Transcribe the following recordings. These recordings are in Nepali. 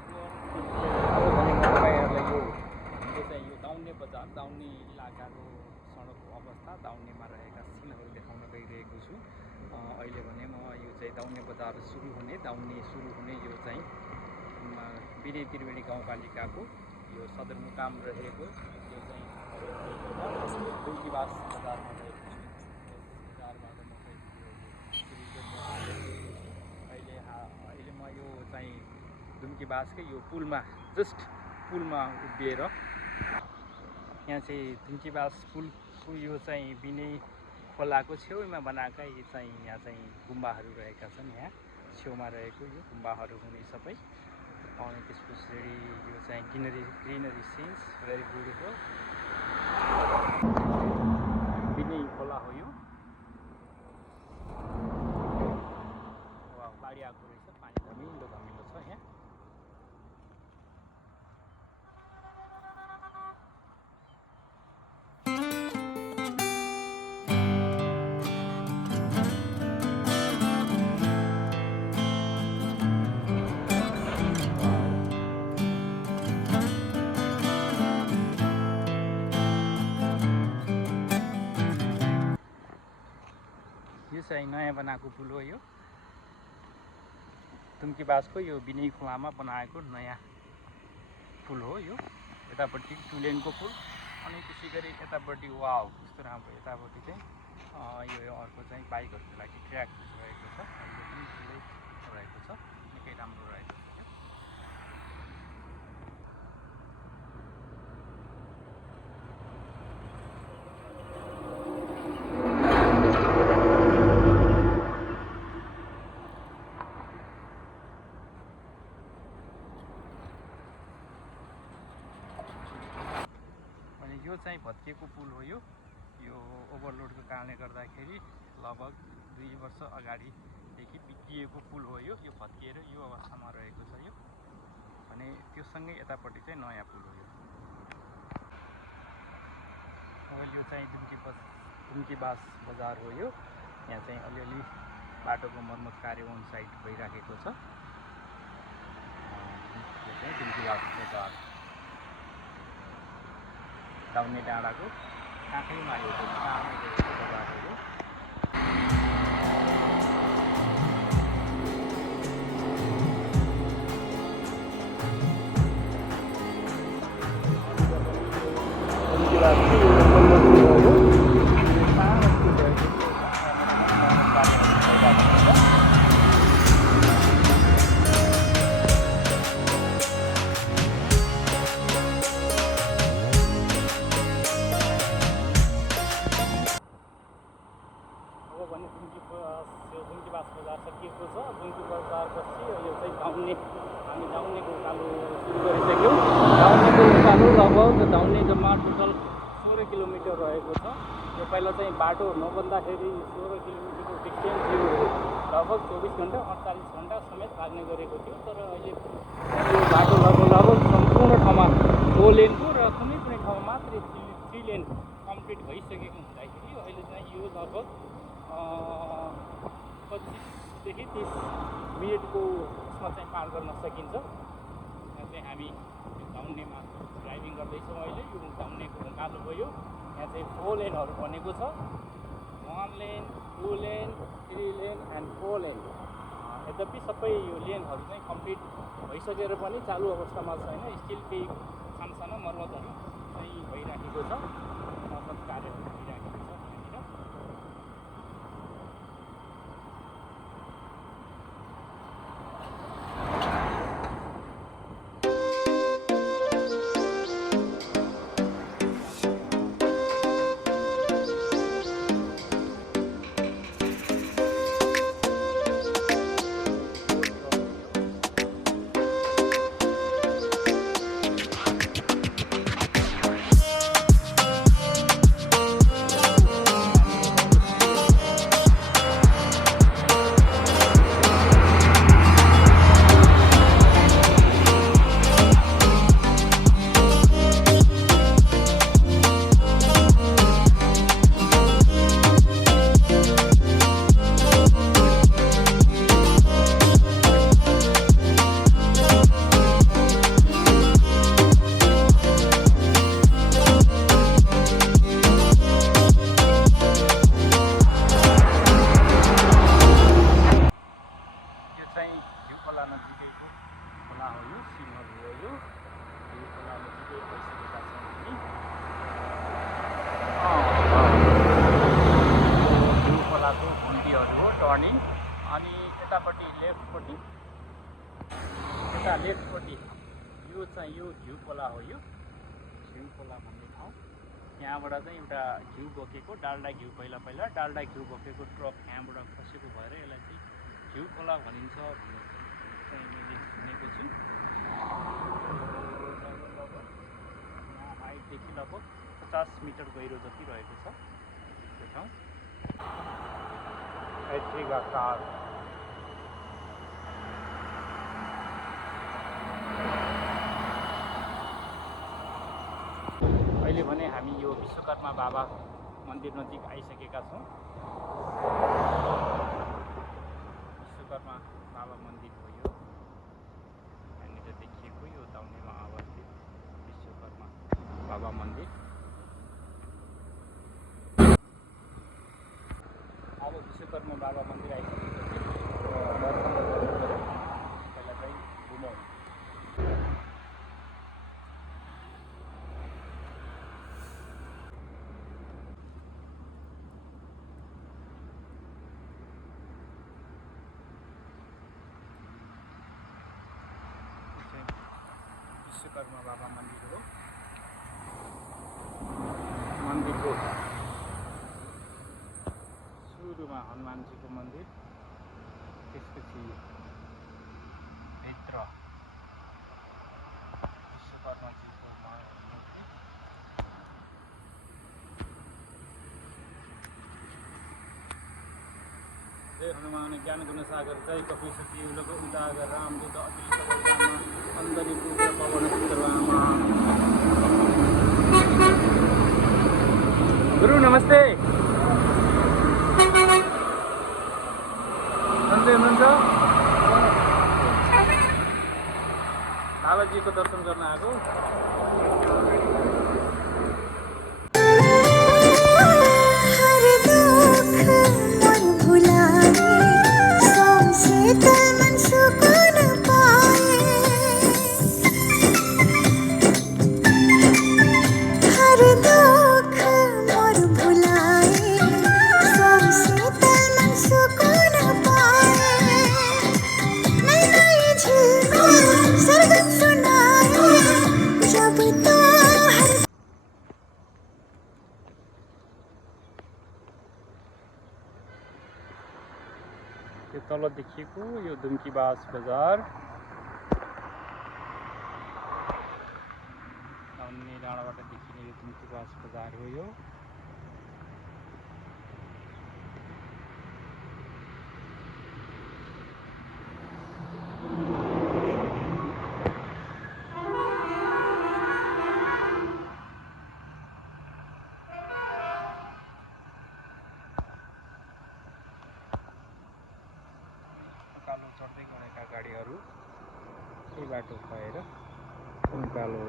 अब भने म तपाईँहरूलाई यो चाहिँ यो दाउन्ने बजार दाउन्ने इलाकाको सडकको अवस्था दाउन्नेमा रहेका सिनहरू देखाउन गइरहेको छु। अहिले भने म यो चाहिँ दाउन्ने बजार सुरु हुने यो चाहिँ विनय त्रिवेणी गाउँपालिकाको यो सदरमुकाम रहेको यो चाहिँ दुम्कीवास बजारमा रहेको छु। बजारबाट म अहिले म यो चाहिँ दुम्कीवासकै यो पुलमा उभिएर यहाँ चाहिँ दुम्कीवास पुलको यो चाहिँ विनय खोलाको छेउमा बनाएका यो चाहिँ यहाँ चाहिँ गुम्बाहरू रहेका छन्। यहाँ छेउमा रहेको यो गुम्बाहरू हुने सबै अनि त्यसपछि यो चाहिँ greenery since very beautiful Vinay खोला हो यो। बाढी आएको रहेछ, पानी धमिलो छ यहाँ। यो चाहिँ नयाँ बनाएको पुल हो यो दुम्कीवासको यो विनय खोलामा बनाएको नयाँ पुल हो यो। यतापट्टि 2 लेनको पुल अनि त्यसै गरी यतापट्टि वाउ कस्तो राम्रो यतापट्टि चाहिँ यो अर्को चाहिँ बाइकहरूको लागि ट्र्याक रहेको छ। अहिले पनि ठुलै रहेको छ, निकै राम्रो रहेको छ। यो चाहिँ भत्किएको पुल हो यो ओभरलोडको कारणले गर्दाखेरि लगभग 2 वर्ष अगाडिदेखि बिग्रिएको पुल हो यो भत्किएर यो अवस्थामा रहेको छ यो भने त्योसँगै यतापट्टि चाहिँ नयाँ पुल हो यो। यो चाहिँ दुम्कीवास बजार हो यो। यहाँ चाहिँ अलिअलि बाटोको मर्मत कार्य अन साइड भइराखेको छ। यो चाहिँ दुम्कीवास बजार दाउन्ने डाँडाको आँखैमा यो सानो बजार हो यो। दुम्कीवास बजार सकिएको छ। दुम्की बजारपछि यो चाहिँ हामी दाउन्नेको उकालो सुरु गरिसक्यौँ। दाउन्नेको उकालो लगभग दाउन्ने जम्मा टोटल 16 किलोमिटर रहेको छ। यो पहिला चाहिँ बाटो नबन्दाखेरि 16 किलोमिटरको डिस्टेन्स यो लगभग 24 घन्टा 48 घन्टा समेत लाग्ने गरेको थियो। तर अहिले यो बाटो लगभग सम्पूर्ण ठाउँमा 4 लेनको र कुनै कुनै ठाउँमा मात्रै 3 लेन कम्प्लिट भइसकेको हुँदाखेरि अहिले चाहिँ यो लगभग 25 देखि 30 मिनटको उसमा चाहिँ पार गर्न सकिन्छ। यहाँ चाहिँ हामी दाउन्नेमा ड्राइभिङ गर्दैछौँ अहिले। यो दाउन्नेको उकालो भयो। यहाँ चाहिँ 4 लेनहरू बनेको छ। 1 lane 2 lane 3 lane and 4 lane. यद्यपि सबै यो लेनहरू चाहिँ कम्प्लिट भइसकेर पनि चालु अवस्थामा छैन। स्टिल केही सानसानो मर्मतहरू चाहिँ भइराखेको छ। मर्मत कार्यहरू भइराखेको छ। खोला हो यो, सिमहरू हो यो खोलामा चाहिँ गइसकेका छौँ हामी। घिउ खोलाको घुम्तीहरू हो टर्निङ। अनि यतापट्टि लेफ्टपट्टि, यता लेफ्टपट्टि यो चाहिँ यो घिउ खोला हो। यो घिउ खोला भन्ने ठाउँ, यहाँबाट चाहिँ एउटा घिउ बोकेको डाल्डा घिउ, पहिला डाल्डा घिउ बोकेको ट्रक यहाँबाट खसेको भएर यसलाई चाहिँ घिउ खोला भनिन्छ भन्ने चाहिँ मैले सुनेको छु। यहाँ हाइटदेखि लगभग 50 मिटर गहिरो जति रहेको छ त्यो ठाउँ। अहिले भने हामी यो विश्वकर्मा बाबा मन्दिर नजिक आइसकेका छौँ। विश्वकर्मा बाबा मन्दिर हो यो, यहाँनिर देखिएको यो दाउनेमा अवस्थित विश्वकर्मा बाबा मन्दिर। अब विश्वकर्मा बाबा मन्दिर आइसकेपछि पहिला चाहिँ घुमौँ। विश्वकर्मा बाबा मन्दिर हो। मन्दिरको सुरुमा हनुमानजीको मन्दिर, त्यसपछि भित्र विश्वकर्माजीको मूर्ति। जय हनुमान ज्ञान गुण सागर, जय कपीसती युग उजागर, रामदूत अतुलित बलधामा, अंजनी पुत्र पवन सुत रामा। गुरु नमस्ते। सन्चै हुनुहुन्छ? बाबाजीको दर्शन गर्न आएको। यो तल देखिएको यो दुम्कीबास बजार, दाउने डाँडाबाट देखिने यो दुम्कीबास बजार हो यो। चढ्दै गरेका गाडीहरू त्यही बाटो भएर उकालो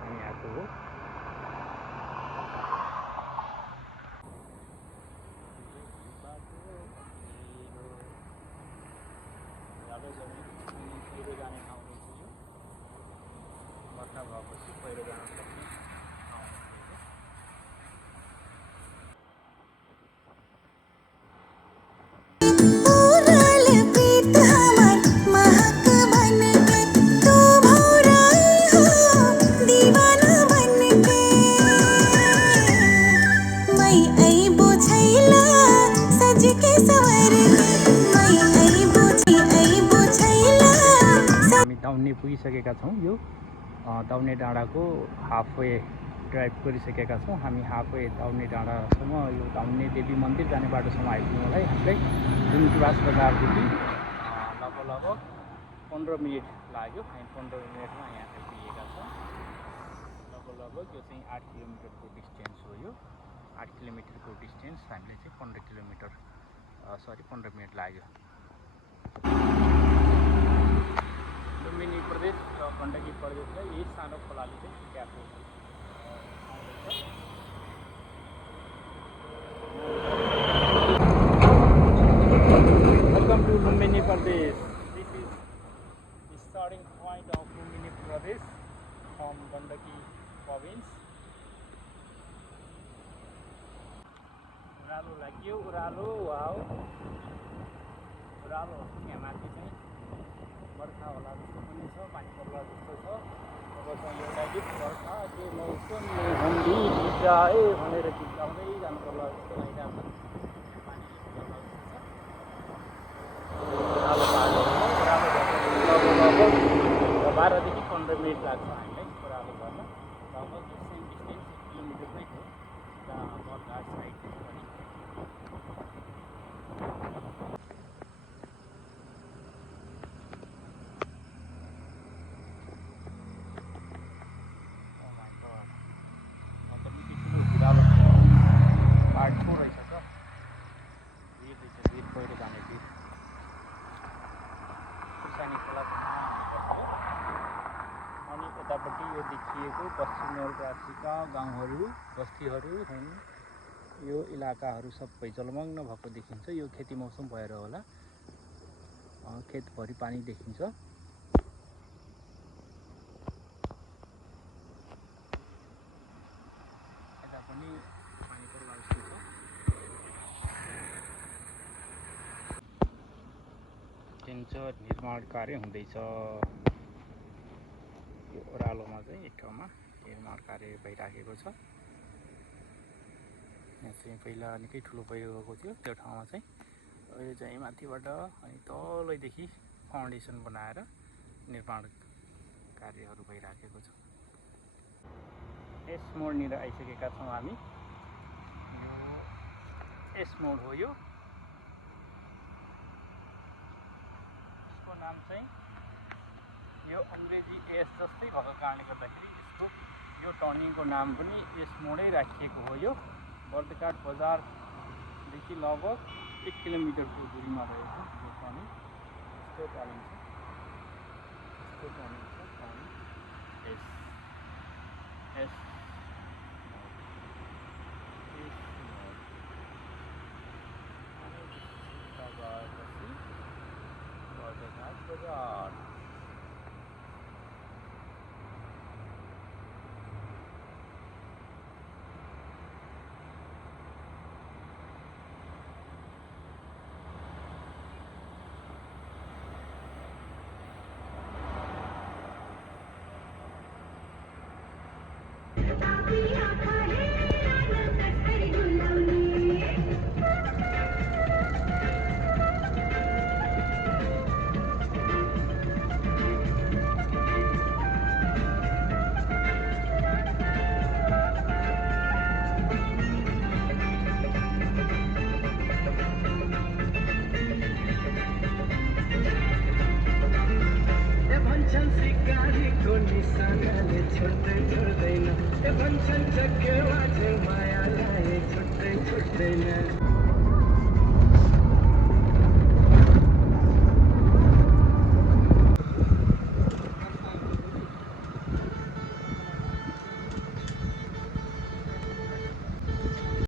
हामी आएको हो। पहिरो जाने ठाउँ रहेछ यो, बर्खा भएपछि पहिरो जान सक्ने ठाउँ रहेछ। दाउने पुगिसकेका छौँ। यो दाउने डाँडाको हाफवे ड्राइभ गरिसकेका छौँ हामी। हाफवे दाउने डाँडासम्म यो दाउने देवी मन्दिर जाने बाटोसम्म आइपुग्नुलाई हामीलाई दुम्कीबास बजारदेखि लगभग 15 मिनट लाग्यो। हामी 15 मिनटमा यहाँ आइपुगेका छौँ। लगभग यो चाहिँ 8 किलोमिटरको डिस्टेन्स हो। यो 8 किलोमिटरको डिस्टेन्स हामीले चाहिँ 15 मिनट लाग्यो। लुम्बिनी प्रदेश र गण्डकी प्रदेशलाई यही सानो खोलाले चाहिँ छुट्याएको वेलकम टु लुम्बिनी प्रदेश। This is starting point of Lumini Pradesh from Gandaki province. उरालो लाग्यो उरालो वाउ उरालो यहाँ माथि चाहिँ बर्खा होला जस्तो पनि छ पानी पर्ला जस्तो छ अब चाहिँ एउटा गीत बर्खा के मौसम में ठन्डी भिजाए भनेर गीत गाउँदै जानु पर्ला जस्तो लागिरहेको छ पानी पर्ला जस्तो छ उरालो लगभग 12 देखि 15 मिनट लाग्छ हामीलाई उरालो गर्न लगभग सेम डिस्टेन्स 1 किलोमिटरमै हो बर्घाट साइड पनि अनि यतापट्टि यो देखिएको पश्चिम नवलपरासीका गाउँहरू बस्तीहरू हुन् यो इलाकाहरू सबै जलमग्न भएको देखिन्छ यो खेती मौसम भएर होला खेतभरि पानी देखिन्छ यता पनि पानी पर्ला जस्तो छ सिन्चर निर्माण कार्य हुँदैछ यो ओह्रालोमा चाहिँ एक ठाउँमा निर्माण कार्य भइराखेको छ यहाँ चाहिँ पहिला निकै ठुलो पहिरो गएको थियो त्यो ठाउँमा चाहिँ अहिले चाहिँ माथिबाट अनि तलैदेखि फाउन्डेसन बनाएर निर्माण कार्यहरू भइराखेको छ यस मोडनिर आइसकेका छौँ हामी यस मोड हो यो नाम चाहिँ यो अङ्ग्रेजी एस जस्तै भएको कारणले गर्दाखेरि यसको यो टर्निङको नाम पनि यस मोडै राखिएको हो यो बर्दघाट बजारदेखि लगभग 1 किलोमिटरको दूरीमा रहेको यो टर्निङ यस्तो टर्निङ छ टर्निङ एस एस बर्दघाट बजार छोड्दैन